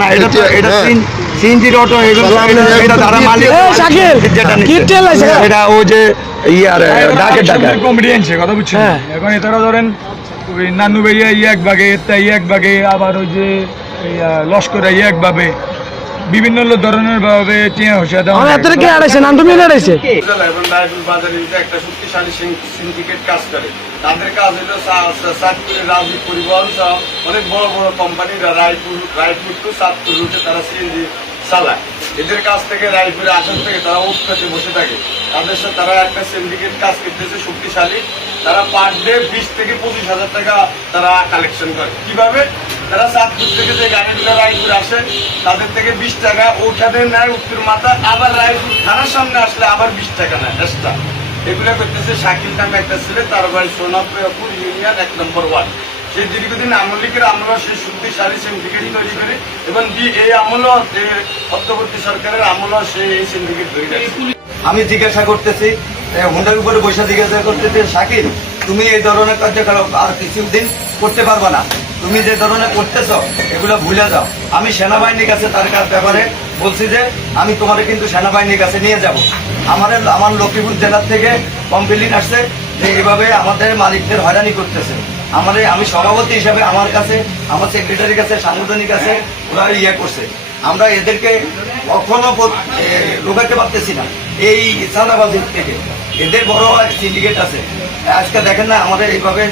না এটা তো এটা সিএনজি অটো এগুলো এটা তারা মালিক এটা ও যে ইয়ার ডাকে কমেডিয়ান কথা বুঝছেন এখন এটারা ধরেন ওই নানু ভাইয়া এক ভাগে তাই এক ভাগে আবার ওই যে লস্কর এক ভাবে বিভিন্ন ধরনের ভাবে একটা শক্তিশালী সিন্ডিকেট কাজ করে। তাদের কাজ হলো চাঁদপুরের রাজনীতি পরিবহন সহ অনেক বড় বড় কোম্পানিরা রায়পুর টু চাঁদপুর রুটে তারা সিএনজি চালায়। এদের কাছ থেকে রায়পুরে আসার থেকে তারা উৎখাতে বসে থাকে। তাদের সাথে তারা একটা সিন্ডিকেট কাজ করতেছে শক্তিশালী। তারা পার ডে 20 থেকে 25,000 টাকা তারা কালেকশন করে। কিভাবে? তারা চাঁদপুর থেকে যে গাড়িগুলো রায়পুর আসে তাদের থেকে 20 টাকা ওখানে নেয় উত্তর মাথা, আবার রায়পুর থানার সামনে আসলে আবার 20 টাকা নেয় এক্সট্রা। এগুলো করতেছে শাকিল নামে একটা ছেলে, তার বাড়ি সোনাপুর ইউনিয়ন 1 নম্বর ওয়ার্ড। সে দীর্ঘদিন আওয়ামী লীগের আমল সেই শক্তিশালী সিন্ডিকেট তৈরি করে এবং এই আমলও অন্তর্বর্তী সরকারের আমলও সেই সিন্ডিকেট তৈরি করে। আমি জিজ্ঞাসা করতেছি, হুন্ডার উপরে বসে জিজ্ঞাসা করতেছি, শাকিল তুমি এই ধরনের কার্যকলাপ আর কিছুদিন করতে পারবে না, তুমি যে ধরনের করতেছ এগুলো ভুলে যাও। আমি সেনাবাহিনীর কাছে তার ব্যাপারে বলছি যে আমি তোমার কিন্তু সেনাবাহিনীর কাছে নিয়ে যাব। আমার লক্ষ্মীপুর জেলার থেকে কমপ্লেইন আসছে যে এভাবে আমাদের মালিকদের হয়রানি করতেছে। আমি সভাপতি হিসাবে আমার কাছে, আমার সেক্রেটারির কাছে, সাংগঠনিক কাছে ওরা করছে। আমরা এদেরকে কখনো রোগাতে পারতেছি না এই চাঁদাবাজির থেকে। এদের বড় এক সিন্ডিকেট আছে। আজকে দেখেন না আমাদের এইভাবে